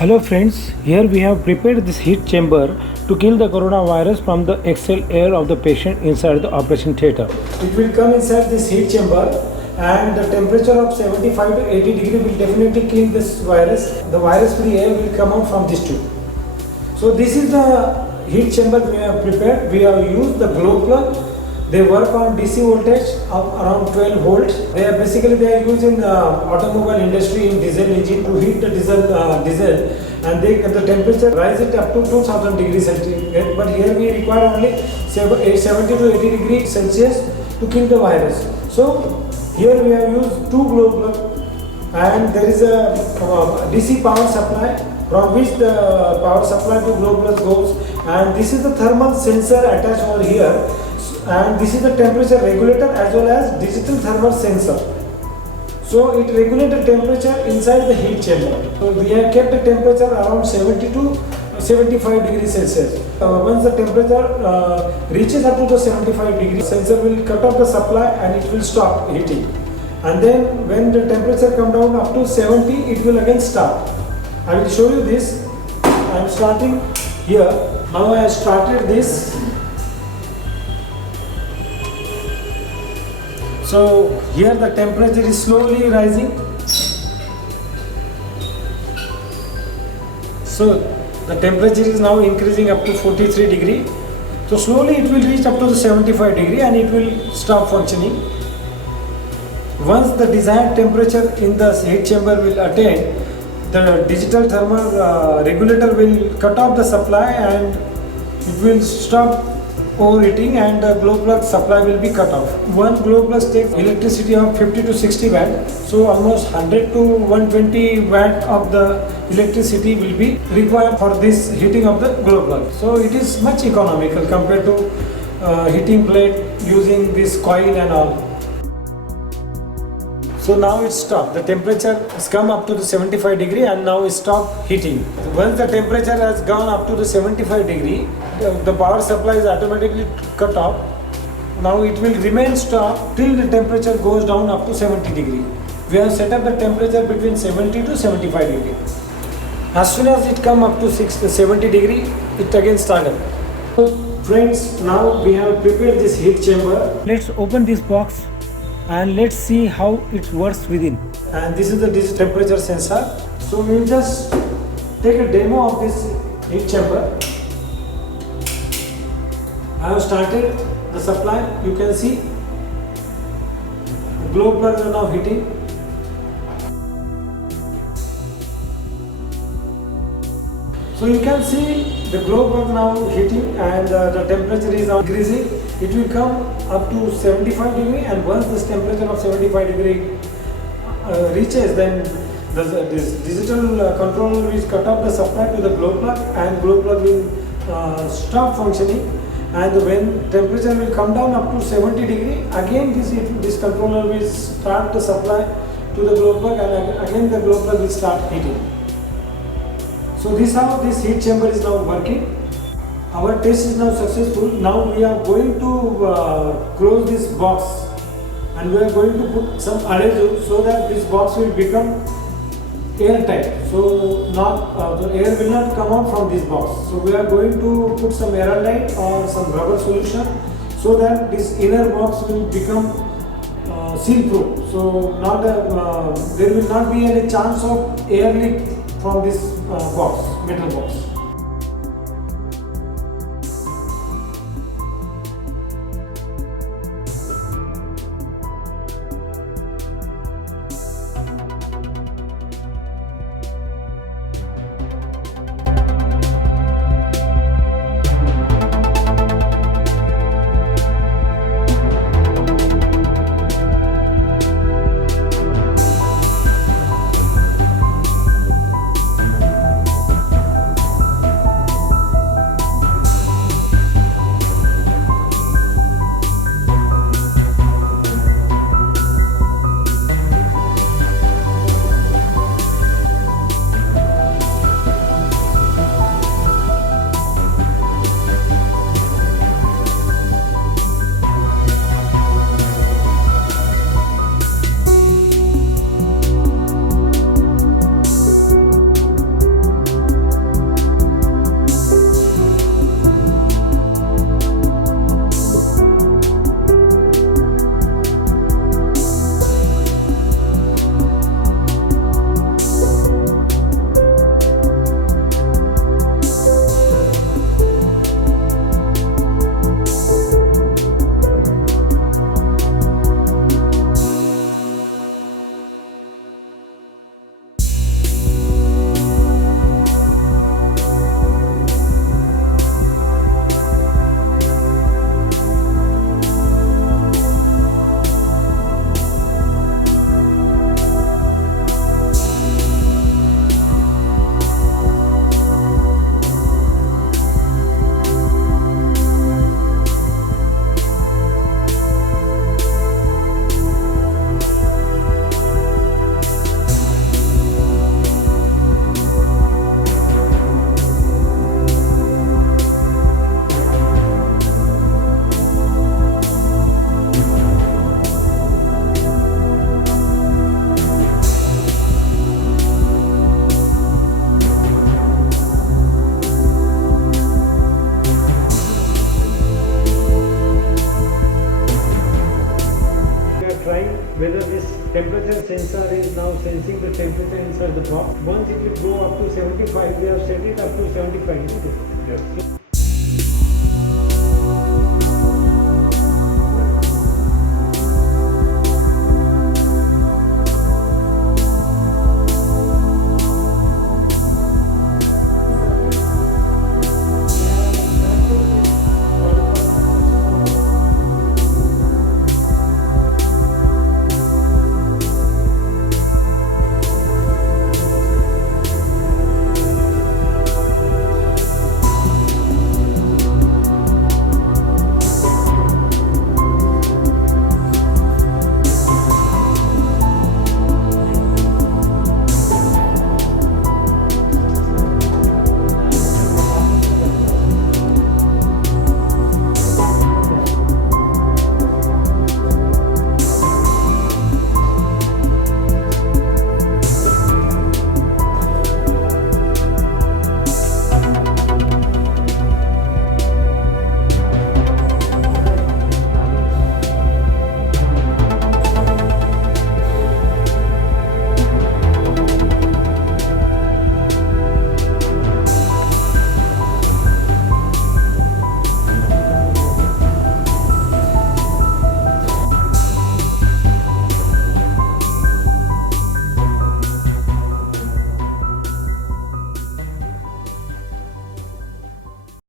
Hello friends, here we have prepared this heat chamber to kill the coronavirus from the exhaled air of the patient inside the operation theatre. It will come inside this heat chamber and the temperature of 75 to 80 degree will definitely kill this virus. The virus free air will come out from this tube. So this is the heat chamber we have prepared. We have used the glow plug. They work on DC voltage of around 12 volts. They are used in automobile industry in diesel engine to heat the diesel and the temperature rise it up to 2000 degrees centigrade. But here we require only 70 to 80 degrees Celsius to kill the virus. So here we have used two glow plugs and there is a DC power supply from which the power supply to glow plug goes, and this is the thermal sensor attached over here. And this is the temperature regulator as well as digital thermal sensor. So it regulates the temperature inside the heat chamber. So we have kept the temperature around 70 to 75 degrees Celsius. Once the temperature reaches up to the 75 degrees, sensor will cut off the supply and it will stop heating. And then when the temperature come down up to 70, it will again start. I will show you this. I am starting here. Now I have started this. So here the temperature is slowly rising. So the temperature is now increasing up to 43 degree. So slowly it will reach up to the 75 degree and it will stop functioning. Once the desired temperature in the heat chamber will attain, the digital thermal regulator will cut off the supply and it will stop overheating and the glow plug supply will be cut off. One glow plug takes electricity of 50 to 60 watt. So almost 100 to 120 watt of the electricity will be required for this heating of the glow plug. So it is much economical compared to heating plate using this coil and all. So now it's stopped. The temperature has come up to the 75 degree and now it stopped heating. Once the temperature has gone up to the 75 degree, the power supply is automatically cut off. Now it will remain stopped till the temperature goes down up to 70 degree. We have set up the temperature between 70 to 75 degree. As soon as it come up to 70 degree, it again started. So friends, now we have prepared this heat chamber. Let's open this box and let's see how it works within. And this is the digital temperature sensor. So we will just take a demo of this heat chamber. I have started the supply. You can see the glow plugs are now heating. So you can see the glow plug now heating and the temperature is now increasing. It will come up to 75 degree and once this temperature of 75 degree reaches, then this digital controller will cut off the supply to the glow plug and glow plug will stop functioning. And when temperature will come down up to 70 degree, again this controller will start the supply to the glow plug and again the glow plug will start heating. So this is how this heat chamber is now working. Our test is now successful. Now we are going to close this box and we are going to put some adhesive so that this box will become airtight. So the air will not come out from this box. So we are going to put some aerolite or some rubber solution so that this inner box will become seal-proof. So there will not be any chance of air leak from this metal box. temperature sensor is now sensing the temperature inside the box. Once it will go up to 75, we have set it up to 75. Yes.